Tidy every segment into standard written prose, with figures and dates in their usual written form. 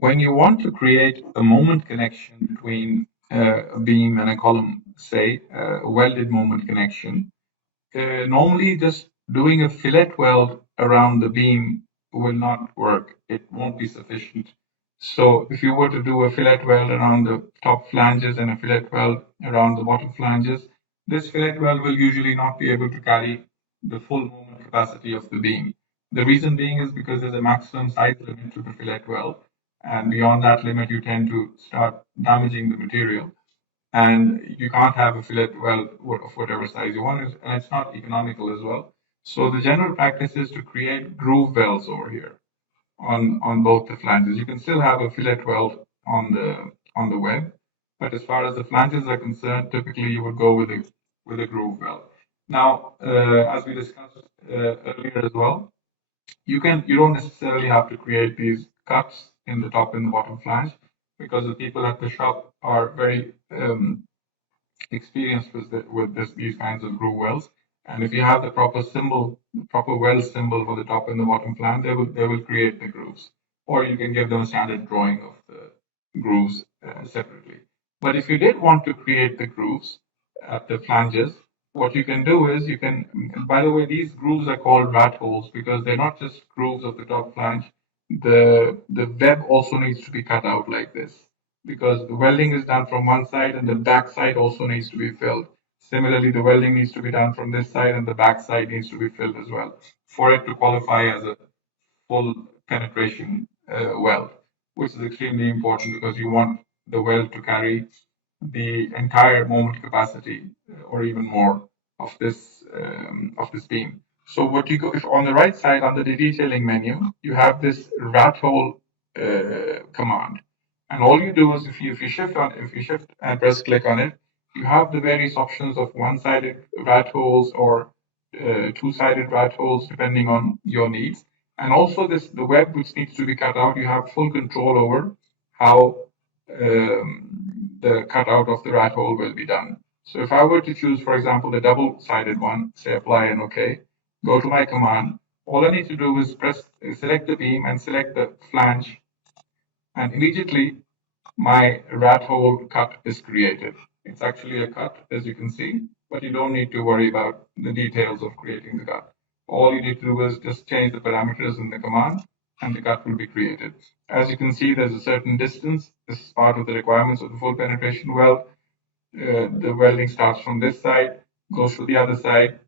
When you want to create a moment connection between a beam and a column, say a welded moment connection, normally just doing a fillet weld around the beam will not work. It won't be sufficient. So if you were to do a fillet weld around the top flanges and a fillet weld around the bottom flanges, this fillet weld will usually not be able to carry the full moment capacity of the beam. The reason being is because there's a maximum size limit to the fillet weld, and beyond that limit, you tend to start damaging the material, and you can't have a fillet weld of whatever size you want, and it's not economical as well. So the general practice is to create groove welds over here on both the flanges. You can still have a fillet weld on the web, but as far as the flanges are concerned, typically you would go with a groove weld. Now, as we discussed earlier as well, you don't necessarily have to create these cuts in the top and the bottom flange, because the people at the shop are very experienced with these kinds of groove welds. And if you have the proper symbol, the proper weld symbol for the top and the bottom flange, they will create the grooves. Or you can give them a standard drawing of the grooves separately. But if you did want to create the grooves at the flanges, what you can do is you can, by the way, these grooves are called rat holes because they're not just grooves of the top flange. The web also needs to be cut out like this, because the welding is done from one side and the back side also needs to be filled. Similarly, the welding needs to be done from this side and the back side needs to be filled as well for it to qualify as a full penetration weld, which is extremely important because you want the weld to carry the entire moment capacity or even more of this beam. So what you go, if on the right side under the detailing menu, you have this Rathole command, and all you do is if you shift and press click on it, you have the various options of one-sided rat holes or two-sided rat holes depending on your needs. And also the web which needs to be cut out, you have full control over how the cutout of the rat hole will be done. So if I were to choose, for example, the double-sided one, say apply and OK, go to my command, all I need to do is select the beam and select the flange, and immediately my rat hole cut is created. It's actually a cut, as you can see, but you don't need to worry about the details of creating the cut. All you need to do is just change the parameters in the command, and the cut will be created. As you can see, there's a certain distance. This is part of the requirements of the full penetration weld. The welding starts from this side, goes to the other side,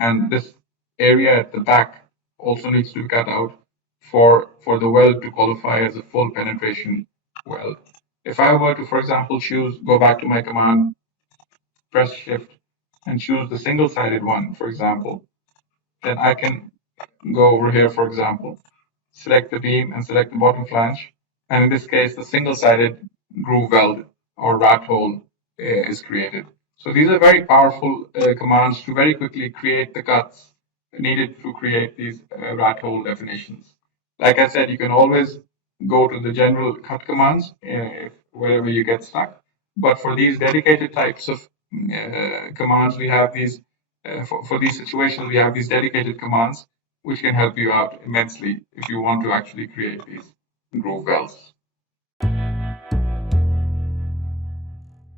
and this area at the back also needs to be cut out for the weld to qualify as a full penetration weld. If I were to, for example, go back to my command, press shift, and choose the single-sided one, for example, then I can go over here, for example, select the beam and select the bottom flange. And in this case, the single-sided groove weld or rat hole is created. So these are very powerful commands to very quickly create the cuts needed to create these rat hole definitions. Like I said, you can always go to the general cut commands wherever you get stuck. But for these dedicated types of commands, we have these, for these situations, we have these dedicated commands which can help you out immensely if you want to actually create these groove welds.